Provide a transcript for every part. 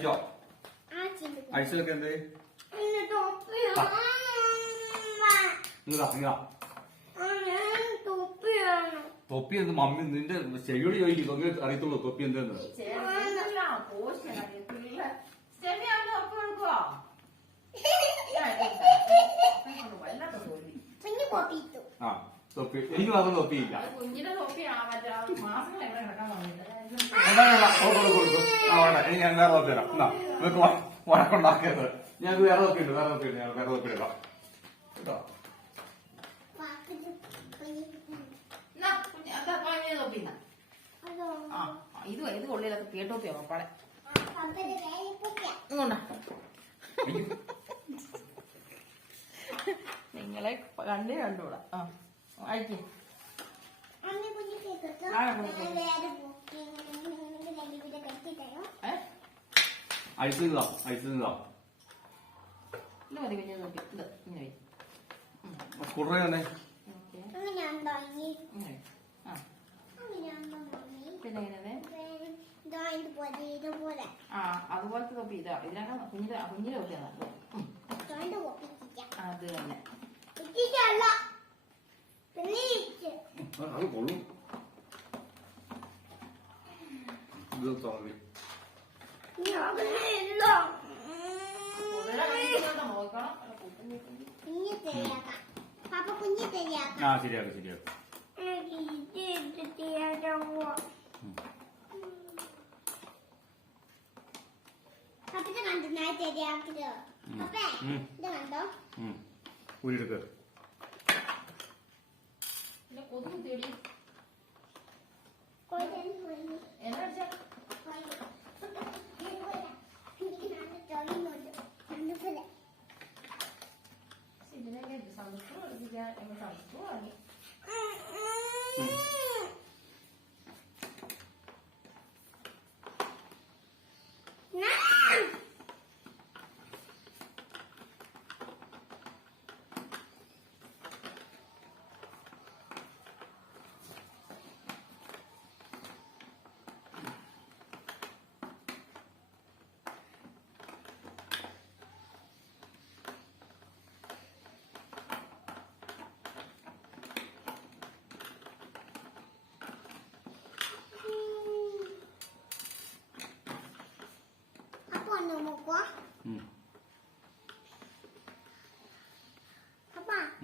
കഴിച്ചോ? ഐസിലൊക്കെ എന്ത്? തൊപ്പി എന്ത് മമ്മി നിന്റെ ചെവിയോട് ചോദിക്കും തൊപ്പി അറിയത്തുള്ളൂ തൊപ്പി എന്തെന്ന്? ആ തൊപ്പി. എനിക്ക് മാത്രം തൊപ്പിയില്ല കുഞ്ഞിന്റെ തൊപ്പിയാണ് മറ്റേ? മാസങ്ങൾ മാസം എവിടെ കിടക്കാൻ വന്നില്ല എന്നാ വേണ്ട, കൊടുക്ക്. ആ വേണ്ട. ഇനി ഞാൻ വേറെ തൊപ്പി തരാം എന്നാ നിങ്ങൾക്ക് വ- വഴക്കുണ്ടാക്കരുത് ഞങ്ങൾക്ക് വേറെ തൊപ്പി ഉണ്ട് വേറെ തൊപ്പി ഉണ്ട്. ഞാൻ വേറെ തൊപ്പി ഇടാം. കേട്ടോ? ആ ആ, ഇത് ഇത് പപ്പാടെ. നിങ്ങളെ കണ്ടേ കണ്ടൂടാ ആ അയക്കേ ഏ? ഐസ് ഇതാ ഐസ് ഇതാ ഇത് മതി കുഞ്ഞു തൊപ്പി ഇത് ഇങ്ങനെ വെയ്. സ്കൂട്ടർ തന്നെ പിന്നെ ഇതുപോലെ. ആ അതുപോലത്തെ തൊപ്പി ഇതാ. ഇതിനകം കുഞ്ഞിന്റെ കുഞ്ഞിന്റെ. രണ്ട് പൊപ്പിച്ചിരിക്കാം അത്. തന്നെ. അത് കൊള്ളും. ഇത് കണ്ടോ? ഉം. ഊരിയെടുക്ക്. പിന്നെ കൊതുക് തേടി. Şimdi ne geldi sandık bu? Diğer emek sandık bu.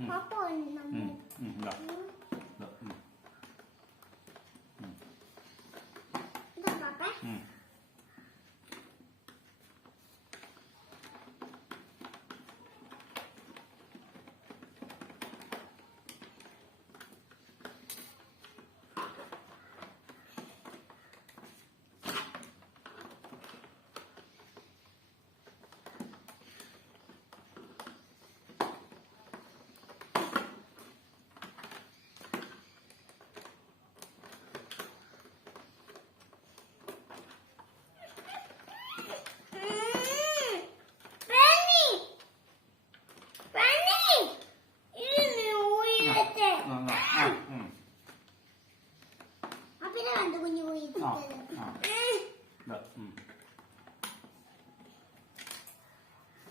അപ്പ പപ്പ ഒന്ന് ഉം. ഉം. ഇതാ. ഇതാ. ഉം. ഇതാ പാപ്പ ഉം. ആ, ആ, ആ, ഉം. ആ, ആ. ഇതാ. ഉം.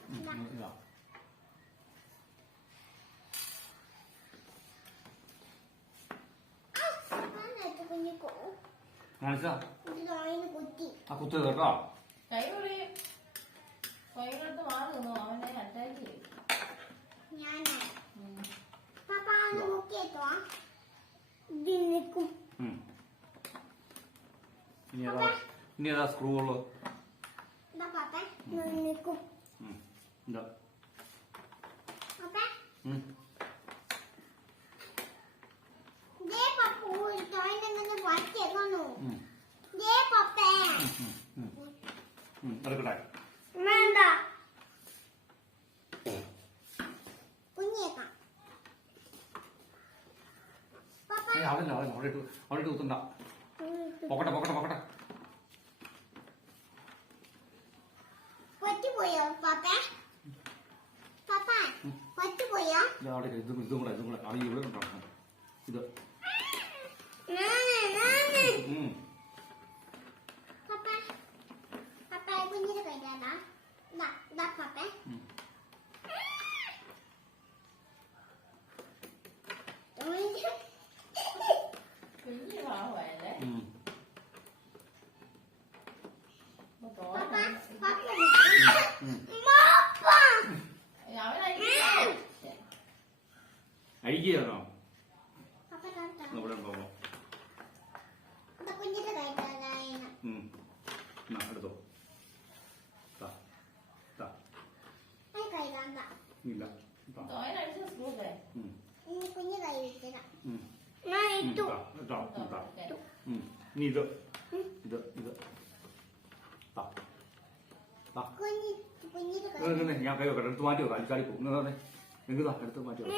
ഉം. ഉം. ഇതാ. കാണിച്ചാ ആ കുത്ത് കേട്ടോ. കൈ കൂടി കൈകളെടുത്ത് മാറി നിന്നു അവനെ അറ്റാക്ക് ചെയ്യും ഇനി ഏതാ സ്ക്രൂ ഉള്ളു നിൽക്കും ഉം. എടുക്കട്ടെ. അതല്ല അതല്ല അവിടെ ഇട്ട് അവിടെ ഇട്ട് കുത്തണ്ട. പൊക്കട്ടെ പൊക്കട്ടെ പൊക്കട്ടെ. പറ്റിപ്പോയോ പാപ്പ പാപ്പ പറ്റിപ്പോയോ ഇത് അവിടെ ഇതും ഇതും കൂടെ ഇതും കൂടെ. അത് ഇവിടെ ഉണ്ടാക്കണം ഇത്. പപ്പ പപ്പ കുഞ്ഞിനെ കൈ ഇതാ ഇതാ പപ്പേ ഉം. കുഞ്ഞു പാവല്ലേ ഉം. പപ്പ പപ്പ ഉം. പപ്പ അവനായിരിക്കും അഴിക്കുകയാണോ പപ്പ താത്ത ഇവിടെ ഉണ്ടോ ഇതാ കുഞ്ഞിന്റെ കൈത്താലായന ഉം. എന്നാ, എടുത്തോ താ താ അത് കൈതാണ്ട ഇല്ല. കൈ ഇത് ഇത് ഇത്. ഞാൻ കൈ വെക്കട്ടെ. എടുത്ത് മാറ്റി വെക്കാം. ചാടി പോകും. നിങ്ങൾ തന്നെ എടുത്ത് മാറ്റി വെക്കാം.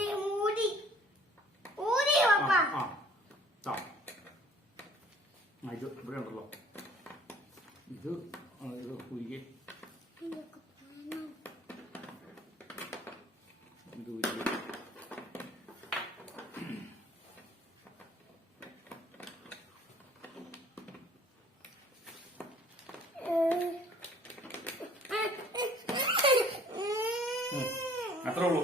ഇത്. ഇവിടെ ഉണ്ടല്ലോ. ഇത് ഇത് കുരികെ ഇത് കുരികെ ഉം. അത്രേ ഉള്ളൂ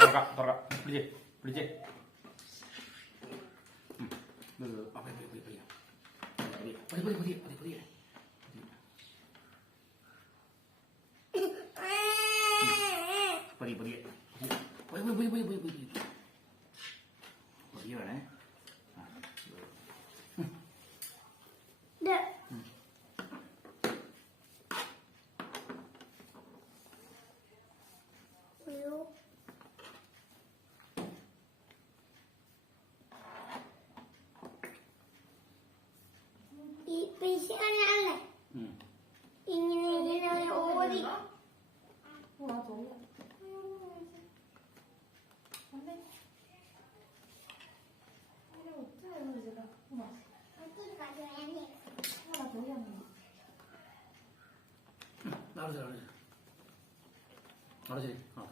തുറക്കാം, തുറക്കാം. പിടിച്ചേ, പിടിച്ചേ. പതിയെ. പതിയെ, പതിയെ, പതിയെ, പതിയെ, പതിയെ. പതിയെ, പതിയെ. പതിയെ, പതിയെ, പതിയെ, പതിയെ, പതിയെ. പതിയെ വേണേ. ആ, ഇത്. ഈ പിശാനല്ലേ ഉം. ഇങ്ങനെ ഇങ്ങനെ ഓടി. ശരി. അവിടെ ശരി. ആ.